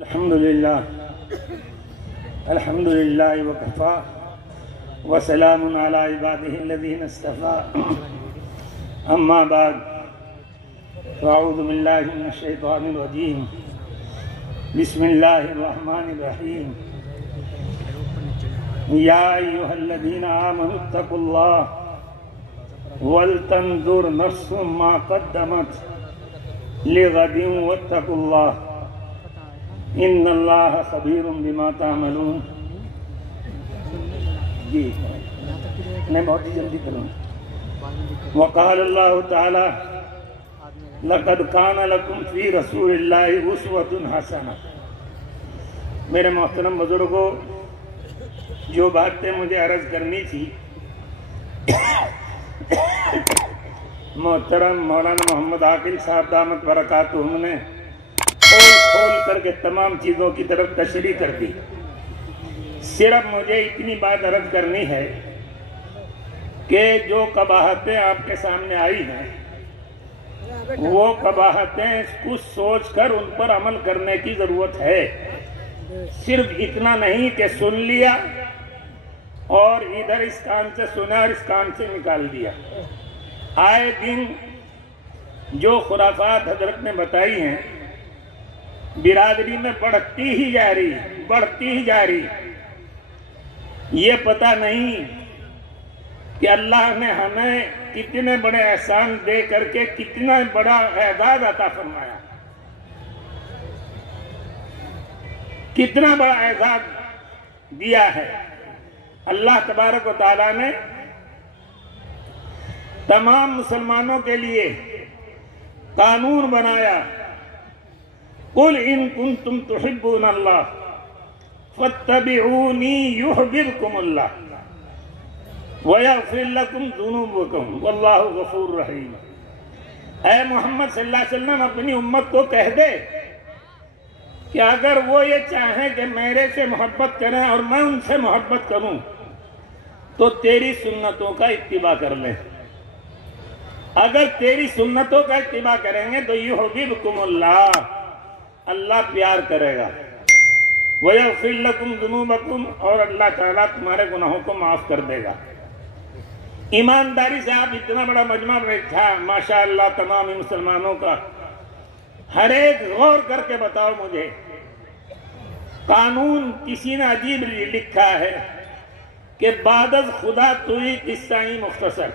الحمد لله وكفى وسلام على عباده الذين اصطفى أما بعد فأعوذ بالله من الشيطان الرجيم بسم الله الرحمن الرحيم يا أيها الذين آمنوا اتقوا الله ولتنظر نفس ما قدمت لغد واتقوا الله ان اللہ خبیر بما تعملون. جی میں بہت ہی جلدی کروں. وقال اللہ تعالی لقد کان لکم فی رسول اللہ اسوۃ حسنہ. میرے محترم بزرگوں، جو باتیں مجھے عرض کرنی تھی محترم مولانا محمد عاقل صاحب دامت برکاتہم نے کھول کر کے تمام چیزوں کی طرف تشریح کر دی. صرف مجھے اتنی بات عرض کرنی ہے کہ جو قباحتیں آپ کے سامنے آئی ہیں وہ قباحتیں کچھ سوچ کر ان پر عمل کرنے کی ضرورت ہے. صرف اتنا نہیں کہ سن لیا اور ادھر اس کان سے سنا اور اس کان سے نکال دیا. آئے دن جو خرافات حضرت نے بتائی ہیں برادری میں بڑھتی ہی جا رہی. یہ پتہ نہیں کہ اللہ نے ہمیں کتنے بڑے احسان دے کر کے کتنا بڑا اعزاز عطا فرمایا، کتنا بڑا اعزاز دیا ہے. اللہ تبارک و تعالیٰ نے تمام مسلمانوں کے لیے قانون بنایا. قل ان کنتم تحبون اللہ فاتبعونی یحببکم اللہ ویغفر لکم ذنوبکم واللہ غفور رحیم. اے محمد صلی اللہ علیہ وسلم اپنی امت کو کہہ دے کہ اگر وہ یہ چاہیں کہ میرے سے محبت کریں اور میں ان سے محبت کروں تو تیری سنتوں کا اتباع کر لیں. اگر تیری سنتوں کا اتباع کریں گے تو یحببکم اللہ، اللہ پیار کرے گا. وَيَغْفِرْ لَكُمْ ذُنُوبَكُمْ، اور اللہ تعالیٰ تمہارے گناہوں کو معاف کر دے گا. ایمانداری سے آپ اتنا بڑا مجمع بیٹھا ماشاءاللہ تمام مسلمانوں کا، ہر ایک غور کر کے بتاؤ مجھے. قانون کسی نے عجیب لکھا ہے کہ بعد از خدا توئی قصائی مختصر.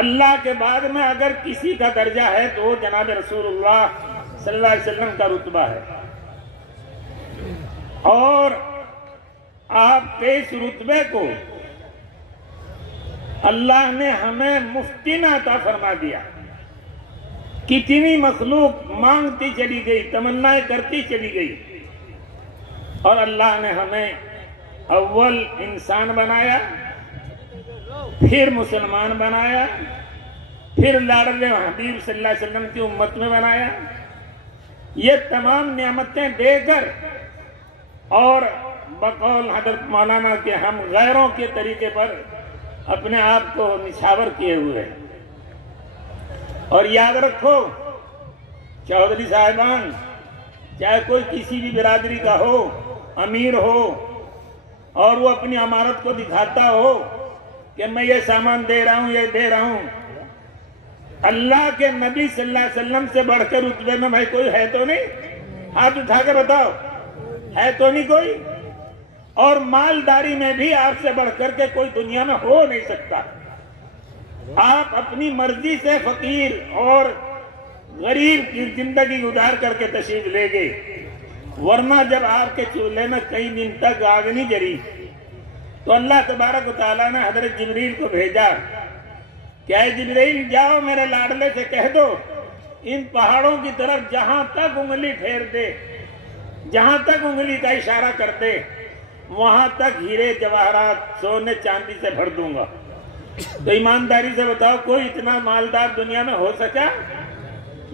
اللہ کے بعد میں اگر کسی کا درجہ ہے تو وہ جناب رسول اللہ صلی اللہ علیہ وسلم کا رتبہ ہے. اور آپ کے اس رتبے کو اللہ نے ہمیں مفتی میں عطا فرما دیا. کتنی مخلوق مانگتی چلی گئی، تمنائیں کرتی چلی گئی، اور اللہ نے ہمیں اول انسان بنایا، پھر مسلمان بنایا، پھر لاڈلے حبیب صلی اللہ علیہ وسلم کی امت میں بنایا. یہ تمام نعمتیں دے کر اور بقول حضرت مولانا کے ہم غیروں کے طریقے پر اپنے آپ کو نچھاور کیے ہوئے ہیں. اور یاد رکھو چودھری صاحبان، چاہے کوئی کسی بھی برادری کا ہو، امیر ہو، اور وہ اپنی امارت کو دکھاتا ہو کہ میں یہ سامان دے رہا ہوں، یہ دے رہا ہوں، اللہ کے نبی صلی اللہ علیہ وسلم سے بڑھ کر رتبے میں بھائی کوئی ہے تو نہیں؟ ہاتھ اٹھا کر بتاؤ، ہے تو نہیں کوئی؟ اور مالداری میں بھی آپ سے بڑھ کر کے کوئی دنیا میں ہو نہیں سکتا. آپ اپنی مرضی سے فقیر اور غریب کی زندگی گزار کر کے تشریف لے گئے، ورنہ جب آپ کے چولہے میں کئی دن تک آگ نہیں جلی تو اللہ تبارک و تعالیٰ نے حضرت جبریل کو بھیجا کہ اے جبریل جاؤ میرے لاڈلے سے کہہ دو ان پہاڑوں کی طرف جہاں تک انگلی پھیر دے، جہاں تک انگلی کا اشارہ کر دے، وہاں تک ہیرے جواہرات سونے چاندی سے بھر دوں گا. تو ایمانداری سے بتاؤ کوئی اتنا مالدار دنیا میں ہو سکا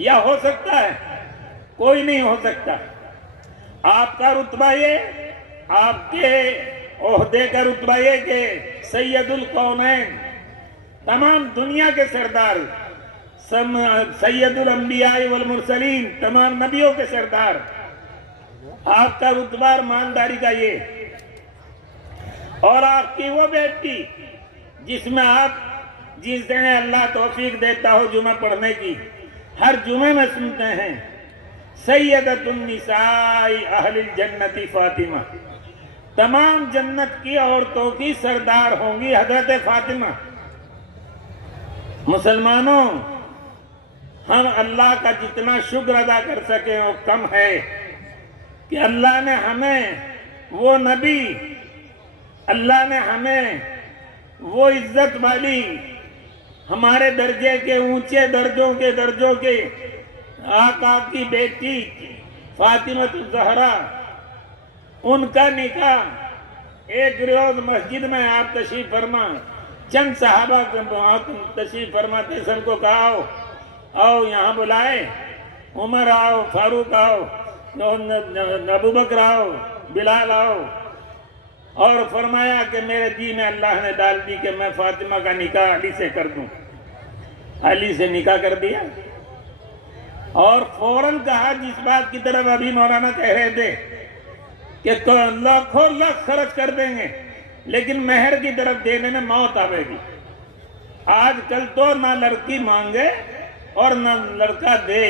یا ہو سکتا ہے؟ کوئی نہیں ہو سکتا. آپ کا رتبہ یہ، آپ کے عہدے کا رتبہ یہ کہ سید القونین، تمام دنیا کے سردار، سید الانبیاء والمرسلین، تمام نبیوں کے سردار، آپ کا رتبہ ایمانداری کا یہ، اور آپ کی وہ بیٹی جس میں آپ جس دن اللہ توفیق دیتا ہو جمعہ پڑھنے کی، ہر جمعے میں سنتے ہیں سیدۃ النساء اہل الجنت فاطمہ، تمام جنت کی عورتوں کی سردار ہوں گی حضرت فاطمہ۔ مسلمانوں، ہم اللہ کا جتنا شکر ادا کر سکیں وہ کم ہے کہ اللہ نے ہمیں وہ نبی، اللہ نے ہمیں وہ عزت والی، ہمارے درجے کے اونچے درجوں کے آقا کی بیٹی فاطمہ الزہرا، ان کا نکاح ایک روز مسجد میں آپ تشریف فرما، چند صحابہ تشریف فرماتے، سب کو کہا آؤ یہاں بلائے، عمر آؤ، فاروق آؤ، ابو بکر آؤ، بلال آؤ، اور فرمایا کہ میرے دین میں اللہ نے ڈال دی کہ میں فاطمہ کا نکاح علی سے کر دوں۔ علی سے نکاح کر دیا، اور فوراً کہا جس بات کی طرف ابھی مولانا کہہ رہے تھے کہ لاکھوں لاکھ خرچ کر دیں گے لیکن مہر کی طرف دینے میں موت آئے گی۔ آج کل تو نہ لڑکی مانگے اور نہ لڑکا دے،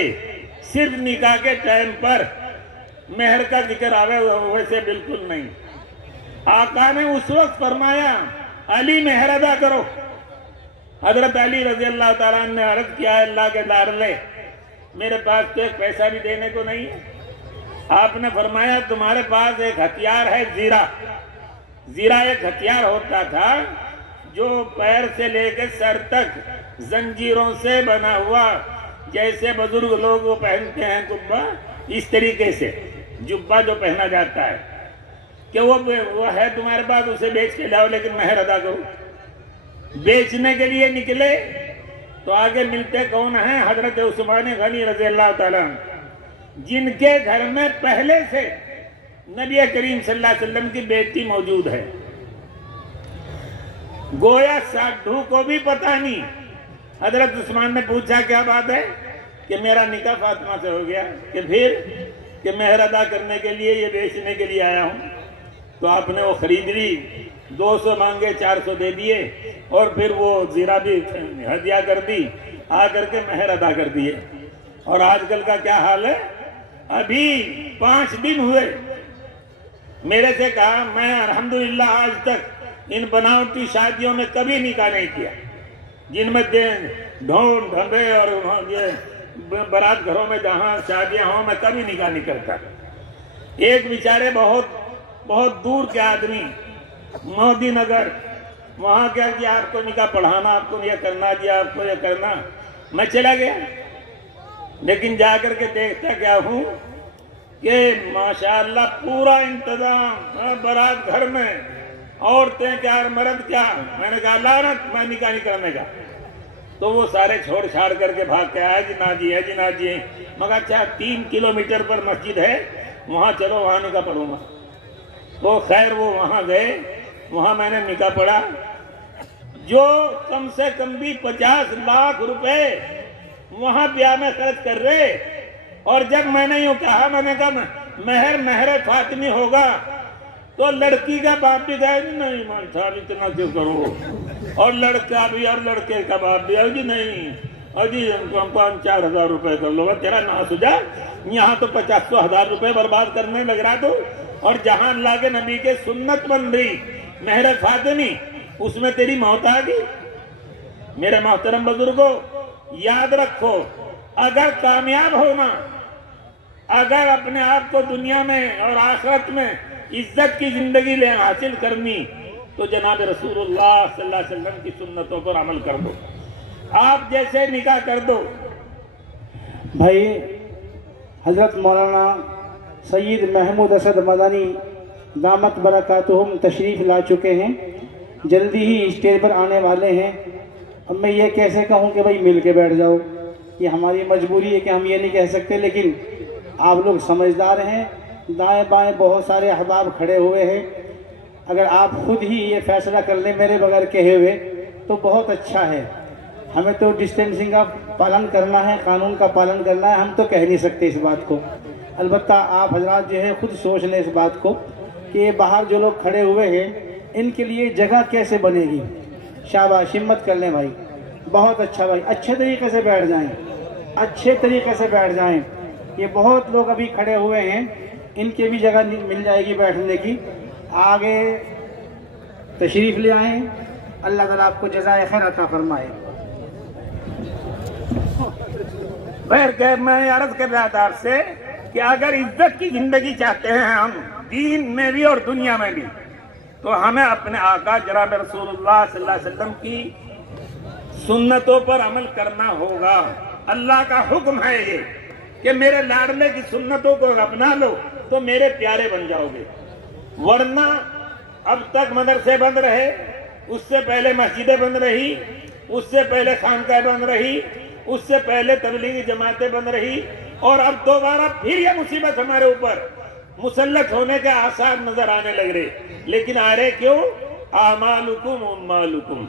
صرف نکاح کے ٹائم پر مہر کا ذکر آوے، ویسے بالکل نہیں۔ آقا نے اس وقت فرمایا علی مہر ادا کرو۔ حضرت علی رضی اللہ تعالیٰ عنہ نے عرض کیا، اللہ کے لاڈلے، میرے پاس تو ایک پیسہ بھی دینے کو نہیں ہے۔ آپ نے فرمایا تمہارے پاس ایک ہتھیار ہے، زیرہ۔ زیرہ ایک ہتھیار ہوتا تھا جو پیر سے لے کے سر تک زنجیروں سے بنا ہوا، جیسے بزرگ لوگ وہ پہنتے ہیں جبہ، اس طریقے سے جبہ جو پہنا جاتا ہے، کہ وہ ہے تمہارے پاس، اسے بیچ کے لاؤ لیکن مہر ادا کرو۔ بیچنے کے لیے نکلے تو آگے ملتے کون ہیں؟ حضرت عثمان غنی رضی اللہ تعالیٰ عنہ، جن کے گھر میں پہلے سے نبی کریم صلی اللہ علیہ وسلم کی بیٹی موجود ہے۔ گویا ساڈھو کو بھی پتہ نہیں۔ حضرت عثمان نے پوچھا کیا بات ہے؟ کہ میرا نکاح فاطمہ سے ہو گیا، کہ پھر کہ مہر ادا کرنے کے لیے یہ بیچنے کے لیے آیا ہوں۔ تو آپ نے وہ خرید لی، 200 مانگے 400 دے دیے، اور پھر وہ زیرہ بھی ہدیہ کر دی، آ کر کے مہر ادا کر دیے۔ اور آج کل کا کیا حال ہے؟ ابھی 5 دن ہوئے، میرے سے کہا میں الحمدللہ آج تک ان بناوٹی شادیوں میں کبھی نکاح نہیں کیا، جن میں ڈھول ڈھمبے اور یہ برات گھروں میں جہاں شادیاں ہوں میں کبھی نکاح نہیں کرتا۔ ایک بیچارے بہت دور کے آدمی مودی نگر، وہاں کیا کہ آپ کو نکاح پڑھانا، آپ کو یہ کرنا جی، آپ کو یہ کرنا۔ میں چلا گیا، لیکن جا کر کے دیکھتا کیا ہوں کہ ماشاءاللہ پورا انتظام، برات گھر میں عورتیں کیا مرد کیا۔ میں نے کہا لعنت، میں نکاح نہیں کرنے کا۔ تو وہ سارے چھوڑ چھاڑ کر کے بھاگ کے آئے، جی نا جی ہے، جی نا جی ہے۔ مگر اچھا 3 کلومیٹر پر مسجد ہے، وہاں چلو، وہاں نکاح پڑھوں گا۔ تو خیر وہ وہاں گئے، وہاں میں نے نکاح پڑھا، جو کم سے کم بھی 50 لاکھ روپے وہاں بیاہ میں خرچ کر رہے۔ اور جب میں نے یوں کہا، میں نے کہا مہر فاطمی ہوگا، تو لڑکی کا باپ بھی کہا نہیں مان صاحب اتنا کیوں کرو، اور لڑکا بھی اور لڑکے کا باپ بھی جی نہیں، اور جی 5-4 ہزار روپے کر لو، تیرا نہ سجا، یہاں تو 50 ہزار روپے برباد کرنے لگ رہا تو، اور جہاں اللہ کے نبی کے سنت بن رہی مہر فاطمی، اس میں تیری موت آ گئی۔ میرے محترم بزرگوں، یاد رکھو، اگر کامیاب ہونا، اگر اپنے آپ کو دنیا میں اور آخرت میں عزت کی زندگی حاصل کرنی، تو جناب رسول اللہ صلی اللہ علیہ وسلم کی سنتوں پر عمل کر دو، آپ جیسے نکاح کر دو۔ بھائی حضرت مولانا سید محمود اسد مدنی دامت برکاتہم تشریف لا چکے ہیں، جلدی ہی اسٹیج پر آنے والے ہیں۔ اب میں یہ کیسے کہوں کہ بھائی مل کے بیٹھ جاؤ، یہ ہماری مجبوری ہے کہ ہم یہ نہیں کہہ سکتے، لیکن آپ لوگ سمجھدار ہیں، دائیں بائیں بہت سارے احباب کھڑے ہوئے ہیں، اگر آپ خود ہی یہ فیصلہ کر لیں میرے بغیر کہے ہوئے تو بہت اچھا ہے۔ ہمیں تو ڈسٹینسنگ کا پالن کرنا ہے، قانون کا پالن کرنا ہے، ہم تو کہہ نہیں سکتے اس بات کو، البتہ آپ حضرات جو ہے خود سوچ لیں اس بات کو کہ باہر جو لوگ کھڑے ہوئے ہیں ان کے لیے جگہ کیسے بنے گی. شاباش، ہمت کر لیں بھائی، بہت اچھا بھائی، اچھے طریقے سے بیٹھ جائیں، اچھے طریقے سے بیٹھ جائیں. یہ بہت لوگ ابھی کھڑے ہوئے ہیں، ان کے بھی جگہ مل جائے گی بیٹھنے کی. آگے تشریف لے آئیں، اللہ تعالیٰ آپ کو جزائے خیر عطا فرمائے. خیر کہ میں عرض کر رہا تھا آپ سے کہ اگر عزت کی زندگی چاہتے ہیں ہم دین میں بھی اور دنیا میں بھی، تو ہمیں اپنے آقا جناب رسول اللہ صلی اللہ علیہ وسلم کی سنتوں پر عمل کرنا ہوگا. اللہ کا حکم ہے یہ کہ میرے لاڈلے کی سنتوں کو اپنا لو تو میرے پیارے بن جاؤ گے. ورنہ اب تک مدرسے بند رہے، اس سے پہلے مسجدیں بند رہی، اس سے پہلے خانقاہیں بند رہی، اس سے پہلے تبلیغی جماعتیں بند رہی، اور اب دوبارہ پھر یہ مصیبت ہمارے اوپر مسلط ہونے کے آثار نظر آنے لگ رہے. لیکن آ رہے کیوں؟ اعمالکم اموالکم،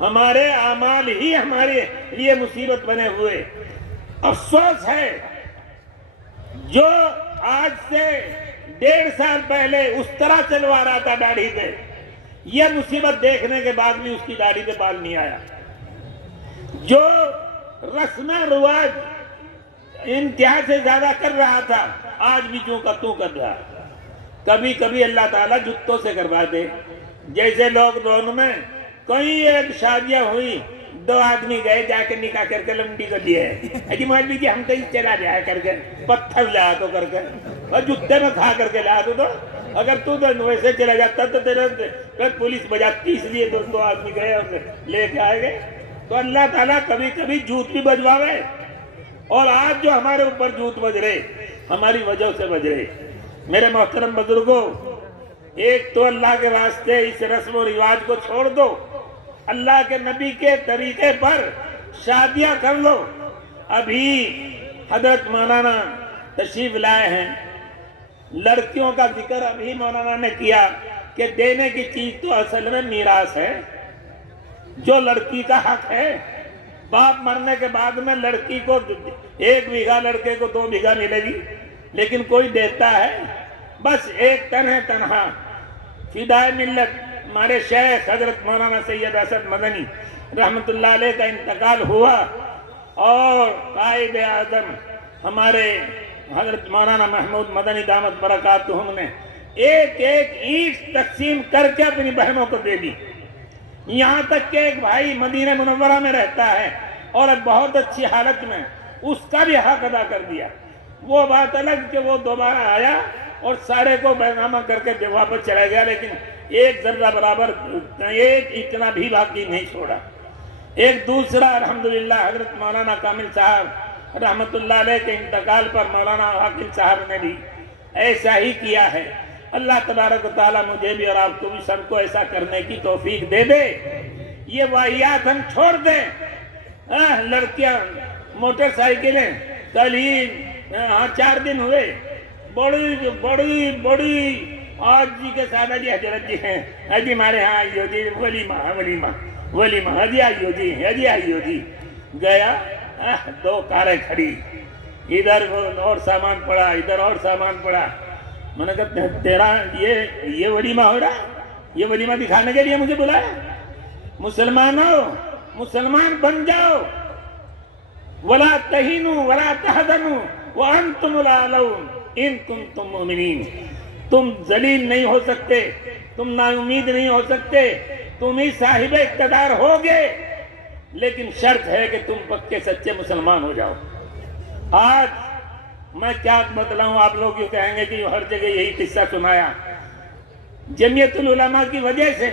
ہمارے اعمال ہی ہمارے لیے مصیبت بنے ہوئے. افسوس ہے جو آج سے 1.5 سال پہلے اس طرح چلوا رہا تھا داڑھی پہ، یہ مصیبت دیکھنے کے بعد بھی اس کی داڑھی پہ بال نہیں آیا. جو رسم رواج انتہا سے زیادہ کر رہا تھا، آج بھی جو کا تو کر رہا. کبھی کبھی اللہ تعالیٰ جتوں سے کروا دے. جیسے لاک ڈاؤن میں کئی ایک شادیاں ہوئی، 2 آدمی گئے جا کے نکاح کر کے لنڈی کو دیے، اجی مولوی جی ہم کہیں چلا جایا کر کے پتھر لیا تو کر کے اور جتے میں کھا کر کے لایا تو اگر تو ویسے چلا جاتا تو تیرے پولیس بجاتی، اس لیے 2 آدمی گئے اور لے کے آئے گئے. تو اللہ تعالیٰ کبھی کبھی جوت بھی بجواوے، اور آج جو ہمارے اوپر جوت بج رہے ہماری وجہ سے بج رہے. میرے محترم بزرگوں، ایک تو اللہ کے راستے اس رسم و رواج کو چھوڑ دو، اللہ کے نبی کے طریقے پر شادیاں کر لو. ابھی حضرت مولانا تشریف لائے ہیں، لڑکیوں کا ذکر ابھی مولانا نے کیا کہ دینے کی چیز تو اصل میں میراث ہے، جو لڑکی کا حق ہے. باپ مرنے کے بعد میں لڑکی کو 1 بیگھہ، لڑکے کو 2 بیگھہ ملے گی، لیکن کوئی دیتا ہے بس ایک تن ہے تنہا. فدائے ملت ہمارے شیخ حضرت مولانا سید اسد مدنی رحمت اللہ علیہ کا انتقال ہوا، اور قائد اعظم ہمارے حضرت مولانا محمود مدنی دامت برکاتہم نے ایک اینٹ تقسیم کر کے اپنی بہنوں کو دے دی. یہاں تک کہ ایک بھائی مدینہ منورہ میں رہتا ہے اور بہت اچھی حالت میں، اس کا بھی حق ادا کر دیا. وہ بات الگ کہ وہ دوبارہ آیا اور سارے کو بیگانہ کر کے واپس چلا گیا، لیکن ایک ذرہ برابر ایک اتنا بھی باقی نہیں چھوڑا. ایک دوسرا الحمدللہ حضرت مولانا کامل صاحب رحمت اللہ علیہ کے انتقال پر مولانا عاقل صاحب نے بھی ایسا ہی کیا ہے. اللہ تبارک و تعالیٰ مجھے بھی اور آپ کو بھی سب کو ایسا کرنے کی توفیق دے دے. یہ واحیات ہم چھوڑ دیں. لڑکیاں موٹر سائیکلیں، کل ہی 4 دن ہوئے، بڑی بڑی آج جی کے ساتھ جی حضرت جی ہیں، جی ہمارے ہاں آئیو جی ولیمہ حجی آئیو جی گیا. 2 کاریں کھڑی، ادھر اور سامان پڑا، ادھر اور سامان پڑا. میں نے کہا تیرا یہ ولیمہ ہو رہا، یہ ولیمہ دکھانے کے لیے مجھے بلایا؟ مسلمانوں، مسلمان بن جاؤ. وَلَا تَهِنُوا وَلَا تَحْزَنُوا وَأَنْتُمُ الْأَعْلَوْنَ إِن كُنتُم مُؤْمِنِينَ. تم ذلیل نہیں ہو سکتے، تم نا امید نہیں ہو سکتے، تم ہی صاحب اقتدار ہوگے، لیکن شرط ہے کہ تم پکے سچے مسلمان ہو جاؤ. آج میں کیا بتلاؤں، آپ لوگ یہ کہیں گے کہ ہر جگہ یہی قصہ سنایا. جمعیت العلماء کی وجہ سے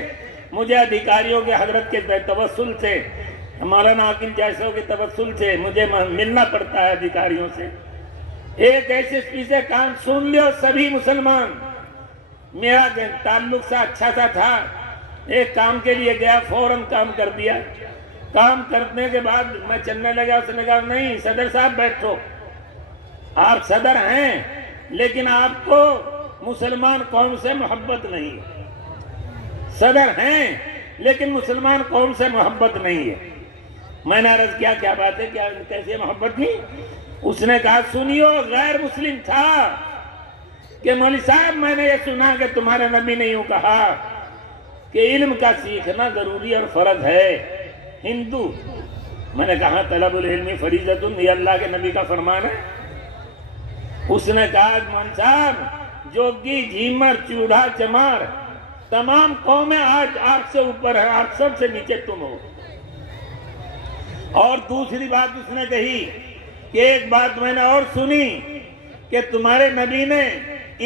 مجھے ادھیکاریوں کے حضرت کے توسل سے، مولانا عاقل جیسوں کے توسل سے مجھے ملنا پڑتا ہے ادھیکاریوں سے. ایک ایسے سے کام سن لو سبھی مسلمان. میرا تعلق سا اچھا سا تھا، ایک کام کے لیے گیا، فوراً کام کر دیا. کام کرنے کے بعد میں چلنے لگا، اس نے کہا نہیں صدر صاحب بیٹھو، آپ صدر ہیں لیکن آپ کو مسلمان قوم سے محبت نہیں. صدر ہیں لیکن مسلمان قوم سے محبت نہیں ہے. میں نے عرض کیا بات ہے، کیا کیسے محبت نہیں؟ اس نے کہا سنیو غیر مسلم تھا کہ مولوی صاحب میں نے یہ سنا کہ تمہارے نبی نے یوں کہا کہ علم کا سیکھنا ضروری اور فرض ہے ہندو. میں نے کہا طلب العلم فریضۃ، یہ اللہ کے نبی کا فرمان ہے. اس نے کہا مولوی صاحب جوگی جھیمر چوڑا چمار تمام قومیں آج آپ سے اوپر ہیں، آپ سب سے نیچے تم ہو. اور دوسری بات اس نے کہی کہ ایک بات میں نے اور سنی کہ تمہارے نبی نے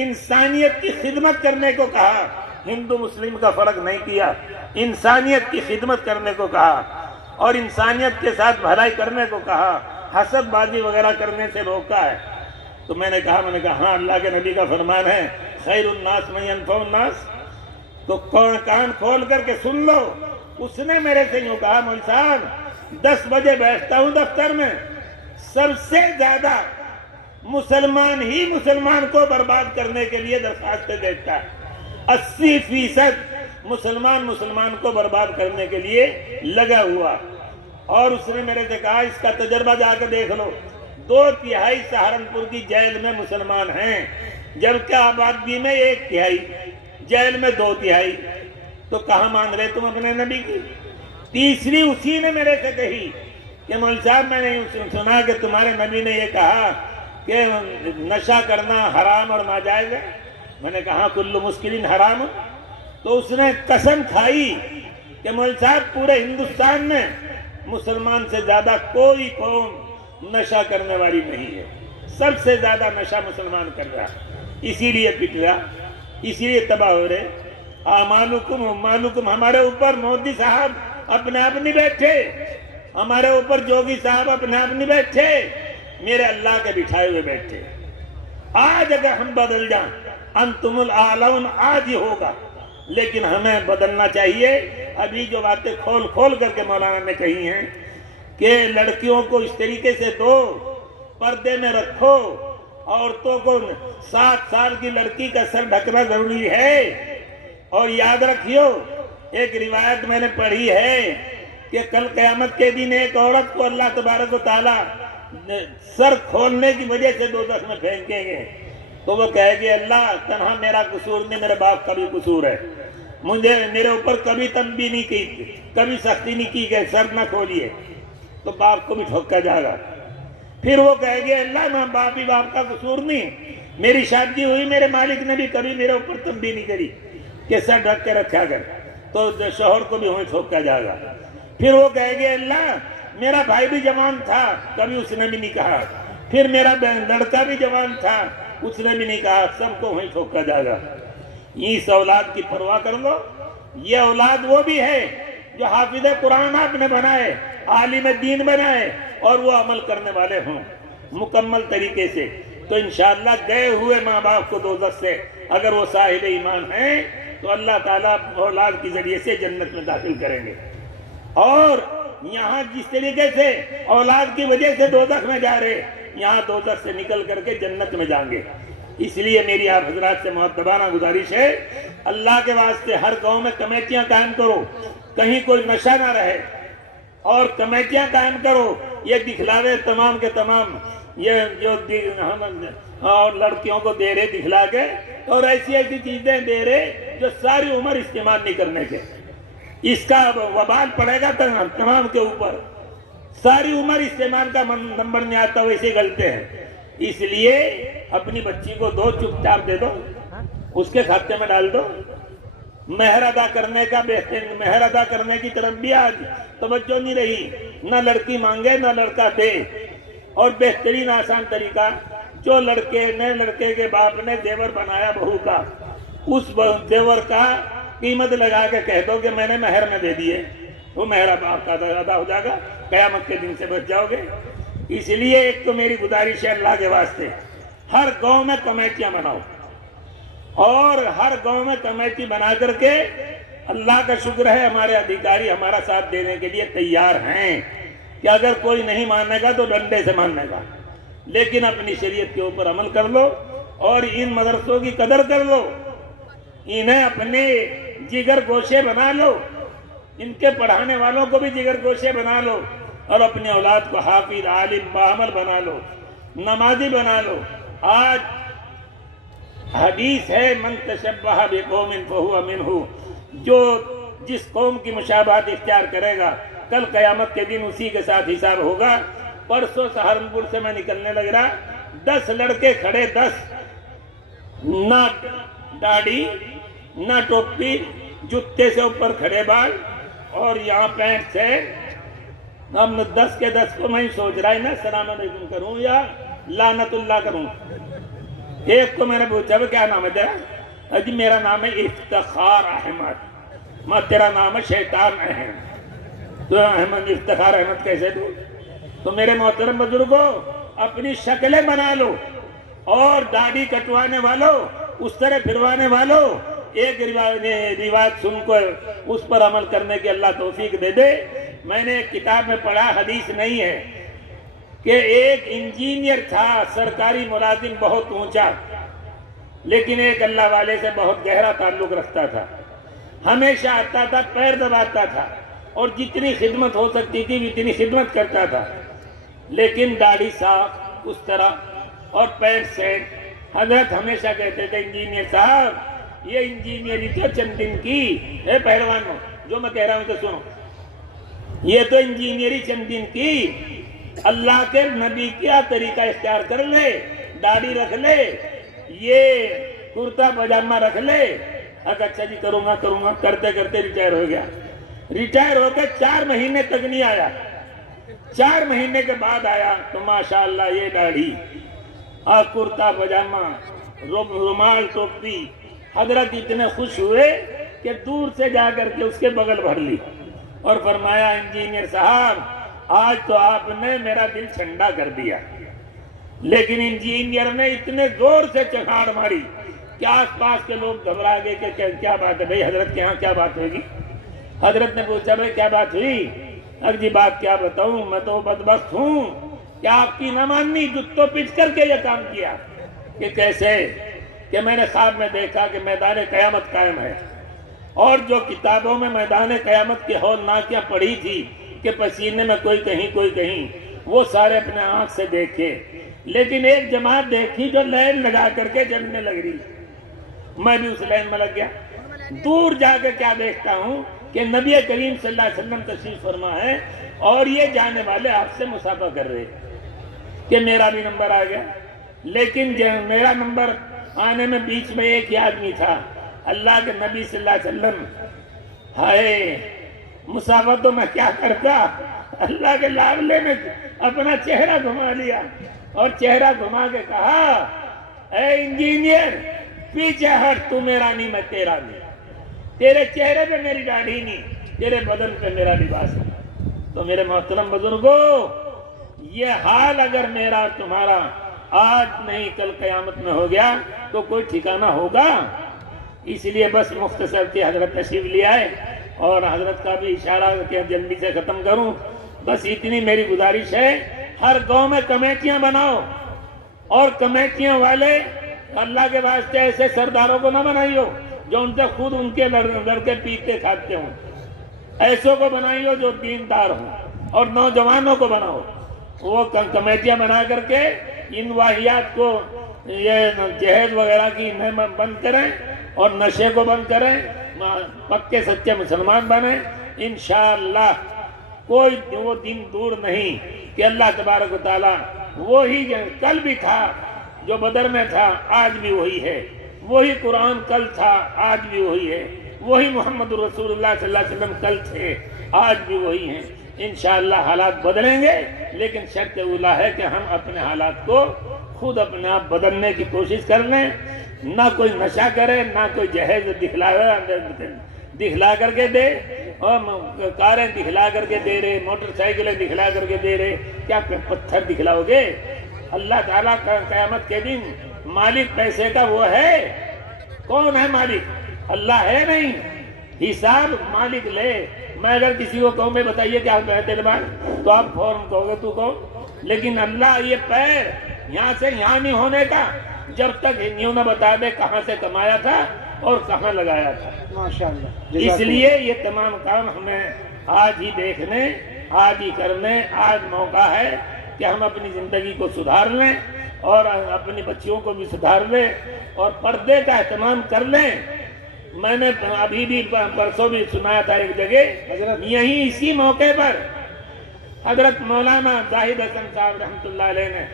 انسانیت کی خدمت کرنے کو کہا. ہندو مسلم کا فرق نہیں کیا، انسانیت کی خدمت کرنے کو کہا اور انسانیت کے ساتھ بھلائی کرنے کو کہا، حسد بازی وغیرہ کرنے سے روکا ہے. تو میں نے کہا ہاں اللہ کے نبی کا فرمان ہے خیر الناس من ینفع الناس. تو کان کھول کر کے سن لو. اس نے میرے سے یوں کہا مولوی صاحب 10 بجے بیٹھتا ہوں دفتر میں، سب سے زیادہ مسلمان ہی مسلمان کو برباد کرنے کے لیے درخواستیں دیتا ہے. 80% مسلمان کو برباد کرنے کے لیے لگا ہوا. اور اس نے میرے سے کہا اس کا تجربہ جا کے دیکھ لو، 2/3 سہارنپور کی جیل میں مسلمان ہیں، جبکہ آبادی میں 1/3، جیل میں 2/3. تو کہاں مان رہے تم اپنے نبی کی؟ تیسری اسی نے میرے سے کہی کہ مولوی صاحب میں نے سنا کہ تمہارے نبی نے یہ کہا کہ نشہ کرنا حرام اور ناجائز ہے. میں نے کہا کل مسکرین حرام. تو اس نے قسم کھائی کہ مولوی صاحب پورے ہندوستان میں مسلمان سے زیادہ کوئی قوم نشہ کرنے والی نہیں ہے، سب سے زیادہ نشہ مسلمان کر رہا، اسی لیے پٹ رہا، اسی لیے تباہ ہو رہے. اعمالکم امالکم. ہمارے اوپر مودی صاحب اپنے آپ نہیں بیٹھے، ہمارے اوپر جوگی صاحب اپنے آپ نہیں بیٹھے، میرے اللہ کے بٹھائے ہوئے بیٹھے. آج اگر ہم بدل جائیں انتم الاعلون آج ہی ہوگا، لیکن ہمیں بدلنا چاہیے. ابھی جو باتیں کھول کر کے مولانا نے کہی ہیں کہ لڑکیوں کو اس طریقے سے دو، پردے میں رکھو، عورتوں کو 7 سال کی لڑکی کا سر ڈھکنا ضروری ہے. اور یاد رکھیو ایک روایت میں نے پڑھی ہے کہ کل قیامت کے دن ایک عورت کو اللہ تبارک و تعالی سر کھولنے کی وجہ سے دوزخ میں پھینکیں گے. تو وہ کہے گی اللہ تنہا میرا قصور نہیں، میرے باپ کا بھی قصور ہے، میرے اوپر کبھی تنبیہ نہیں کی، کبھی سختی نہیں کی کہ سر نہ کھولیے. تو باپ کو بھی ٹھوکا جائے گا. پھر وہ کہے گی اللہ نہ باپ ہی باپ کا قصور نہیں، میری شادی ہوئی، میرے مالک نے بھی کبھی میرے اوپر تنبیہ نہیں کری کہ سر ڈھک کے رکھا کر. تو شوہر کو بھی وہیں ٹھوکا جائے گا. پھر وہ کہے گی اللہ میرا بھائی بھی جوان تھا، کبھی اس نے بھی نہیں کہا. پھر میرا لڑکا بھی جوان تھا، اس نے بھی نہیں کہا. سب کو وہیں ٹھوکا جائے گا. اس اولاد کی پرواہ کر لو. یہ اولاد وہ بھی ہے جو حافظ قرآن آپ نے بنائے، عالم دین بنائے اور وہ عمل کرنے والے ہوں مکمل طریقے سے. تو انشاءاللہ گئے ہوئے ماں باپ کو دوزخ سے اگر وہ صاحب ایمان ہیں تو اللہ تعالیٰ اولاد کے ذریعے سے جنت میں داخل کریں گے. اور یہاں جس طریقے سے اولاد کی وجہ سے دوزخ میں جا رہے، یہاں دوزخ سے نکل کر کے جنت میں جائیں گے. اس لیے میری آپ حضرات سے مؤدبانہ گزارش ہے اللہ کے واسطے ہر گاؤں میں کمیٹیاں قائم کرو، کہیں کوئی نشہ نہ رہے، اور کمیٹیاں قائم کرو. یہ دکھلاوے تمام کے تمام یہ جو اور لڑکیوں کو دے رہے دکھلا کے، اور ایسی ایسی چیزیں دے رہے جو ساری عمر استعمال نہیں کرنے کے، اس کا وبال پڑے گا تمام کے اوپر. ساری عمر استعمال کا نمبر نہیں آتا، ویسے غلطے ہیں. اس لیے اپنی بچی کو دو، چپ چاپ دے دو، اس کے کھاتے میں ڈال دو. مہر ادا کرنے کا بہترین، مہر ادا کرنے کی طرف بھی آج توجہ نہیں رہی. نہ لڑکی مانگے نہ لڑکا دے. اور بہترین آسان طریقہ، جو لڑکے کے باپ نے زیور بنایا بہو کا، اس زیور کا قیمت لگا کے کہہ دو کہ میں نے مہر میں دے دیے، وہ مہر آپ کا ادا ہو جائے گا، قیامت کے دن سے بچ جاؤ گے. اس لیے ایک تو میری گزارش ہے اللہ کے واسطے ہر گاؤں میں کمیٹیاں بناؤ، اور ہر گاؤں میں کمیٹی بنا کر کے اللہ کا شکر ہے ہمارے ادھیکاری ہمارا ساتھ دینے کے لیے تیار ہیں کہ اگر کوئی نہیں ماننے گا تو ڈنڈے سے ماننے گا، لیکن اپنی شریعت کے اوپر عمل کر لو اور ان مدرسوں کی قدر کر لو، انہیں اپنے جگر گوشے بنا لو، ان کے پڑھانے والوں کو بھی جگر گوشے بنا لو، اور اپنے اولاد کو حافظ عالم باعمل بنا لو. نمازی بنا لو. آج حدیث ہے من تشبہ بقوم فہو منہ، جو جس قوم کی مشابہت اختیار کرے گا کل قیامت کے دن اسی کے ساتھ حساب ہوگا. پرسوں سہارنپور سے میں نکلنے لگ رہا، 10 لڑکے کھڑے، 10، نہ داڑھی نہ ٹوپی، جوتے سے اوپر کھڑے بال اور یہاں پینٹ سے. ہم 10 کے 10 کو میں سوچ رہا ہے نا سلام علیکم کروں یا لعنت اللہ کروں. ایک کو میں نے پوچھا کیا نام ہے تیرا؟ جی میرا نام ہے افتخار احمد. ماں تیرا نام ہے شیطان احمد. تو احمد افتخار احمد کیسے دوں؟ تو میرے محترم بزرگوں، اپنی شکلیں بنا لو، اور داڑھی کٹوانے والوں، اس طرح پھروانے والوں، ایک روایت سن کو اس پر عمل کرنے کی اللہ توفیق دے دے. میں نے ایک کتاب میں پڑھا، حدیث نہیں ہے، کہ ایک انجینئر تھا، سرکاری ملازم، بہت اونچا، لیکن ایک اللہ والے سے بہت گہرا تعلق رکھتا تھا. ہمیشہ آتا تھا، پیر دباتا تھا، اور جتنی خدمت ہو سکتی تھی اتنی خدمت کرتا تھا، لیکن داڑھی صاف اس طرح اور پینٹ سیٹ. حضرت ہمیشہ کہتے تھے انجینئر صاحب یہ انجینئری تو چند دن کی ہے. پہلوانوں جو میں کہہ رہا ہوں تو سنو، یہ تو انجینئری چند دن کی. اللہ کے نبی کیا طریقہ اختیار کر لے، داڑھی رکھ لے، یہ کرتا پاجامہ رکھ لے. اچھا جی کروں گا کرتے کرتے ریٹائر ہو گیا. ریٹائر ہو کے 4 مہینے تک نہیں آیا. 4 مہینے کے بعد آیا تو ماشاءاللہ یہ داڑھی اور کرتا پاجامہ، رومال، ٹوپی. حضرت اتنے خوش ہوئے کہ دور سے جا کر کے اس کے بغل بھر لی اور فرمایا انجینئر صاحب آج تو آپ نے میرا دل ٹھنڈا کر دیا. لیکن انجینئر نے اتنے زور سے چکھاڑ ماری کہ آس پاس کے لوگ گھبرا گئے کہ کیا بات ہے بھائی، حضرت کے ہاں کیا بات ہوگی. حضرت نے پوچھا بھائی کیا بات ہوئی؟ جی بات کیا بتاؤں، میں تو بدبخت ہوں کہ آپ کی نہ ماننی، جتوں پچ کر کے یہ کام کیا. کہ کیسے؟ کہ میں نے خواب میں دیکھا کہ میدان قیامت قائم ہے، اور جو کتابوں میں میدان قیامت کی ہولناکیاں پڑھی تھی کہ پسینے میں کوئی کہیں، وہ سارے اپنے آنکھ سے دیکھے، لیکن ایک جماعت دیکھی جو لائن لگا کر کے جلنے لگ رہی. میں بھی اس لائن میں لگ گیا. دور جا کے کیا دیکھتا ہوں کہ نبی کریم صلی اللہ علیہ وسلم تشریف فرما ہے، اور یہ جانے والے آپ سے مصافحہ کر رہے کہ میرا بھی نمبر آ گیا. لیکن میرا نمبر آنے میں بیچ میں ایک ہی آدمی تھا، اللہ کے نبی صلی اللہ علیہ وسلم. ہائے مصافحہ تو میں کیا کرتا، اللہ کے لاڈلے نے اپنا چہرہ گھما لیا اور چہرہ گھما کے کہا اے انجینئر پیچھے ہٹ، تو میرا نہیں میں تیرا نہیں. تیرے چہرے پہ میری داڑھی نہیں، تیرے بدن پہ میرا لباس ہے. تو میرے محترم بزرگوں، یہ حال اگر میرا تمہارا آج نہیں کل قیامت میں ہو گیا تو کوئی ٹھکانہ ہوگا. اس لیے بس مختصر تھی، حضرت تشریف لے آئے اور حضرت کا بھی اشارہ کہ جلدی سے ختم کروں. بس اتنی میری گزارش ہے، ہر گاؤں میں کمیٹیاں بناؤ، اور کمیٹیاں والے اللہ کے واسطے ایسے سرداروں کو نہ بنائیو جو ان سے خود ان کے لڑکے پیتے کھاتے ہوں. ایسوں کو بنائیو جو دیندار ہوں، اور نوجوانوں کو بناؤ. وہ کمیٹیاں بنا کر کے ان واحیات کو، یہ جہیز وغیرہ کی انہیں بند کریں اور نشے کو بند کریں، پکے سچے مسلمان بنیں. انشاءاللہ کوئی وہ دن دور نہیں کہ اللہ تبارک و تعالیٰ وہی کل بھی تھا جو بدر میں تھا، آج بھی وہی ہے. وہی قرآن کل تھا، آج بھی وہی ہے. وہی محمد رسول اللہ صلی اللہ علیہ وسلم کل تھے، آج بھی وہی ہیں. انشاءاللہ حالات بدلیں گے، لیکن شرط اولا ہے کہ ہم اپنے حالات کو خود اپنے آپ بدلنے کی کوشش کر لیں. نہ کوئی نشہ کرے، نہ کوئی جہیز دکھلا کر کے دے، اور کاریں دکھلا کر کے دے رہے، موٹر سائیکلیں دکھلا کر کے دے رہے. کیا پتھر دکھلاؤ گے؟ اللہ تعالیٰ قیامت کے دن مالک پیسے کا وہ ہے. کون ہے مالک؟ اللہ ہے نہیں. حساب مالک لے. میں اگر کسی کو کہوں میں بتائیے کہ آپ کہتے ہیں تو آپ فوراً کہو گے تو کہو. لیکن اللہ یہ پیر یہاں سے یہاں نہیں ہونے کا جب تک یوں نہ بتا دے کہاں سے کمایا تھا اور کہاں لگایا تھا. ماشاءاللہ. اس لیے یہ تمام کام ہمیں آج ہی دیکھنے، آج ہی کرنے. آج موقع ہے کہ ہم اپنی زندگی کو سدھار لیں اور اپنی بچیوں کو بھی سدھار لیں اور پردے کا اہتمام کر لیں. میں نے ابھی بھی پرسوں بھی سنایا تھا ایک جگہ، یہیں اسی موقع پر حضرت مولانا زاہد حسن صاحب رحمۃ اللہ علیہ نے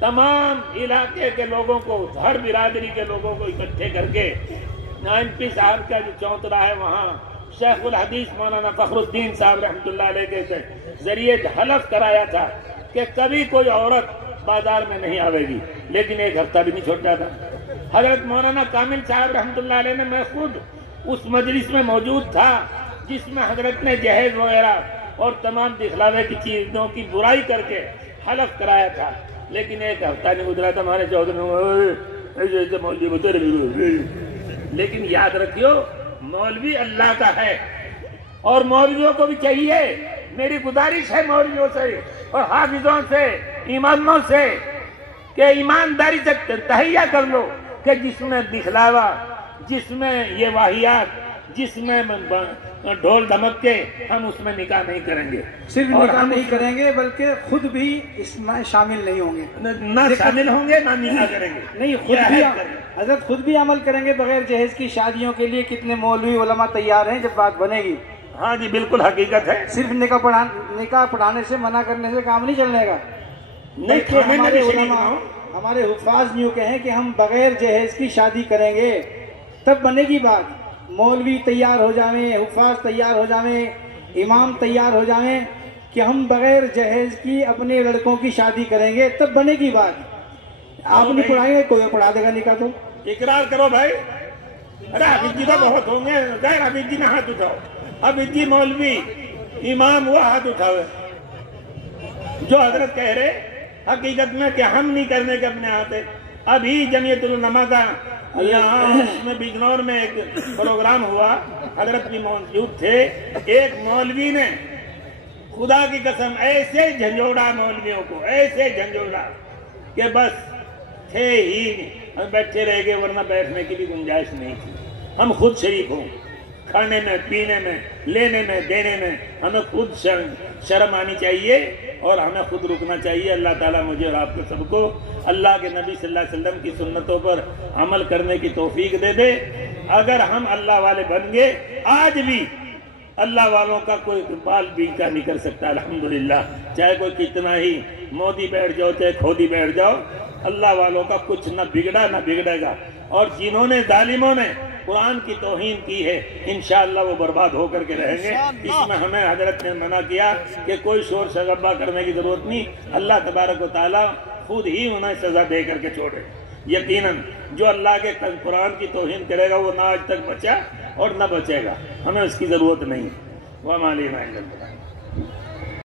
تمام علاقے کے لوگوں کو، ہر برادری کے لوگوں کو اکٹھے کر کے نائنٹی صاحب کا جو چوترا ہے وہاں شیخ الحدیث مولانا فخر الدین صاحب رحمۃ اللہ علیہ کے ذریعے حلف کرایا تھا کہ کبھی کوئی عورت بازار میں نہیں آئے گی، لیکن ایک ہفتہ بھی نہیں چھوٹا تھا. حضرت مولانا کامل صاحب رحمۃ اللہ علیہ نے، میں خود اس مجلس میں موجود تھا جس میں حضرت نے جہیز وغیرہ اور تمام دکھلاوے کی چیزوں کی برائی کر کے حلف کرایا تھا، لیکن ایک ہفتہ نہیں گزرا تھا ہمارے چودھری مولوی بتا رہے. لیکن یاد رکھیو مولوی اللہ کا ہے اور مولویوں کو بھی چاہیے، میری گزارش ہے مولویوں سے اور حافظوں سے، اماموں سے، کہ ایمانداری سے تہیہ کر لو کہ جس میں دکھلاوا، جس میں یہ واہیات، جس میں ڈھول دھمک کے، ہم اس میں نکاح نہیں کریں گے. صرف نکاح نہیں کریں گے بلکہ خود بھی اس میں شامل نہیں ہوں گے، نہ شامل ہوں گے نہ نکاح کریں گے. نہیں، خود بھی حضرت خود بھی عمل کریں گے بغیر جہیز کی شادیوں کے لیے. کتنے مولوی علماء تیار ہیں جب بات بنے گی. ہاں جی بالکل حقیقت ہے. صرف نکاح پڑھانے سے، منع کرنے سے کام نہیں چلنے گا. نہیں، ہمارے حفاظ یوں کہیں کہ ہم بغیر جہیز کی شادی کریں گے تب بنے گی بات. مولوی تیار ہو جائیں، حفاظ تیار ہو جائیں، امام تیار ہو جائیں کہ ہم بغیر جہیز کی اپنے لڑکوں کی شادی کریں گے تب بنے گی بات. آپ نہیں پڑھائیں گے، کوئی پڑھا دے گا نکاح. تو اقرار کرو بھائی. ارے حفیظ جی تو بہت ہوں گے، غیر حفیظ جی نے ہاتھ اٹھاؤ. حفیظ جی مولوی امام وہ ہاتھ اٹھاؤ جو حضرت کہہ رہے حقیقت میں کہ ہم نہیں کرنے کے اپنے ہاتھ. ابھی جمعیت العلماء کا یہاں میں بجنور میں ایک پروگرام ہوا، حضرت بھی موجود تھے. ایک مولوی نے خدا کی قسم ایسے جھنجھوڑا مولویوں کو، ایسے جھنجھوڑا کہ بس تھے ہی بیٹھے رہ گئے، ورنہ بیٹھنے کی بھی گنجائش نہیں تھی. ہم خود شریک ہوں، کھانے میں، پینے میں، لینے میں، دینے میں ہمیں خود شرم آنی چاہیے اور ہمیں خود رکنا چاہیے. اللہ تعالیٰ مجھے اور آپ کو سب کو اللہ کے نبی صلی اللہ علیہ وسلم کی سنتوں پر عمل کرنے کی توفیق دے دے. اگر ہم اللہ والے بن گئے، آج بھی اللہ والوں کا کوئی بال بیچا نہیں کر سکتا الحمدللہ. چاہے کوئی کتنا ہی مودی بیٹھ جاؤ، چاہے کھودی بیٹھ جاؤ، اللہ والوں کا کچھ نہ بگڑا نہ بگڑے گا. اور جنہوں نے ظالموں نے قرآن کی توہین کی ہے انشاءاللہ وہ برباد ہو کر کے رہیں گے. اس میں ہمیں حضرت نے منع کیا کہ کوئی شور شغبہ کرنے کی ضرورت نہیں. اللہ تبارک و تعالیٰ خود ہی انہیں سزا دے کر کے چھوڑے. یقیناً جو اللہ کے قرآن کی توہین کرے گا وہ نہ آج تک بچا اور نہ بچے گا. ہمیں اس کی ضرورت نہیں. وَمَا لِنَا إِلَّا الْبَلَاغُ.